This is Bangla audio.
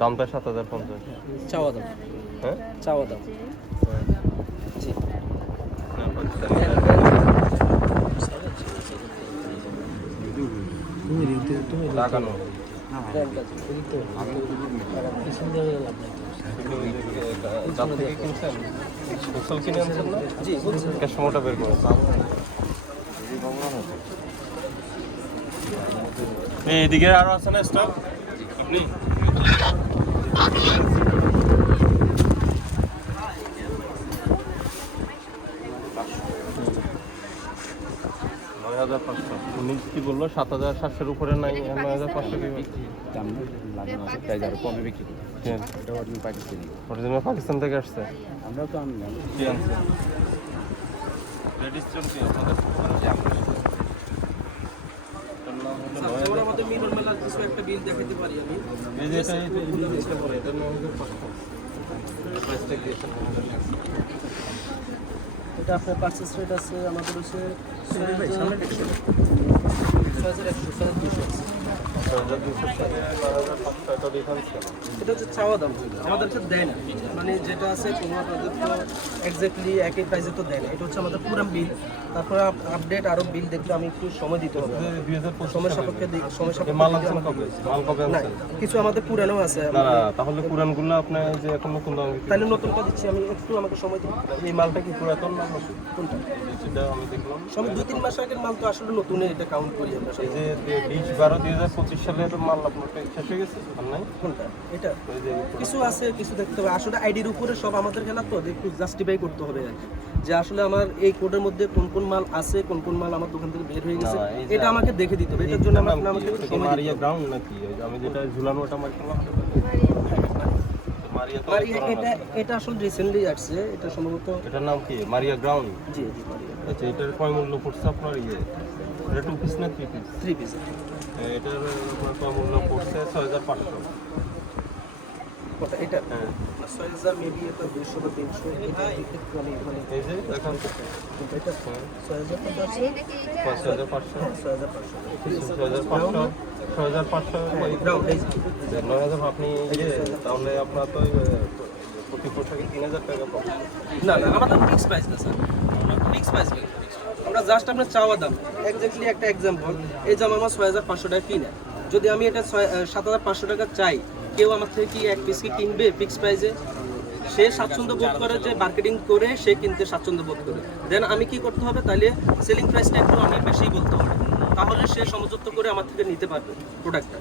দামটা 7050 চাওয়া দাম। হ্যাঁ চাওয়া দাম জি। লাগানো থেকে কিনছেন গোসল কিনে আনছেন না? জি ক্যাশমোটা বের করে এইদিকে আরো আছে না স্টক আপনি 9500 উনি কি বললো 7700 উপরে নাই 9500 কি দাম লাগানো আছে প্রাইস আরো কমে বিক্রি করি। এটা অরিজিনাল পাকিস্তানি। অরিজিনাল পাকিস্তান থেকে আসছে আমরাও তো আনলাম। কি আনছে লেডিস চলছে আপনাদের আমাদের মিলন মেলার কিছু একটা বিল দেখাতে পারি আমি। এই যে এটা পরে এটা নাম হচ্ছে প্রাইসটা কি এটা আপনার পারচেস রেট আছে আমাদের হচ্ছে 6200 এটা হচ্ছে চাওয়া দাম। আমাদের কাছে দেয় না, মানে যেটা আছে কোনো আপনাদের তো এক্স্যাক্টলি একই প্রাইসে তো দেয় না। এটা হচ্ছে আমাদের পুরো বিল, তারপরে আপডেট আরো বিল দেখতে আমি একটু সময় দিতে হবে। সময় সাপেক্ষে মাল আনছেন কবে? মাল কবে না, আনছেন? কিছু আমাদের পুরানো আছে। না না, তাহলে পুরানগুলো আপনার যে এখন নতুন দাম তাহলে নতুনটা দিচ্ছি আমি, একটু আমাকে সময় দিন। এই মালটা কি পুরাতন না নতুন? কোনটা? যেটা আমি দেখলাম সব 2-3 মাস আগের মাল তো আসলে নতুন, এটা কাউন্ট করি আমরা। এই যে 20-12-2025 সালের মাল আপনার শেষ হয়ে গেছে আর নাই? কোনটা? এটা ওই যে কিছু আছে, কিছু দেখতে হবে। আসলে আইডির উপরে সব আমাদের খেলা তো একটু জাস্টিফাই করতে হবে আর কি, যে আসলে আমার এই কোডের মধ্যে কোন কোন মাল আছে, কোন কোন মাল আমার দোকান থেকে বের হয়ে গেছে, এটা আমাকে দেখে দিতে হবে। এটার জন্য আমাকে সময় দিতে মারিয়া গ্রাউন্ড নাকি আমি যেটা ঝুলানো ওটা মারছিলাম এটা আসলে রিসেন্টলি আসছে, এটা সম্ভবত। এটার নাম কি? Maria ground. জি জি মারিয়া। আচ্ছা, এটার কয় মূল্য পড়ছে আপনার? এটা 2 পিস না 3 পিস? 3 পিস। এটার আপনার কয় মূল্য পড়ছে? 6500। কত এটা? হ্যাঁ 6000 মেবি, এটা 200 বা 300, এটা একটু মানে এই যে দেখান এটা 6000 কত আছে? 5500 6500 গ্রাউন্ড এই 9000 আপনি তাহলে আপনার তো প্রতি পোশাকে 3000 টাকা পাবেন। না না, আমাদের ফিক্স প্রাইস না স্যার, ফিক্স প্রাইস না। আমরা জাস্ট আপনার চাওয়া দাম এক্স্যাক্টলি একটা एग्जांपल, এই জামা আমার 6500 টাকা কিনা, যদি আমি এটা 7500 টাকা চাই, কেউ আমার থেকে কি এক পিস কি কিনবে ফিক্স প্রাইসে? সে স্বাচ্ছন্দ্য বোধ করে যে মার্কেটিং করে সে কিনতে স্বাচ্ছন্দ্য বোধ করে, দেন আমি কি করতে হবে? তাহলে সেলিং প্রাইসটা একটু আমি বেশিই বলতে হবে, তাহলে সে সমঝোতা করে আমার থেকে নিতে পারবে প্রোডাক্টটা।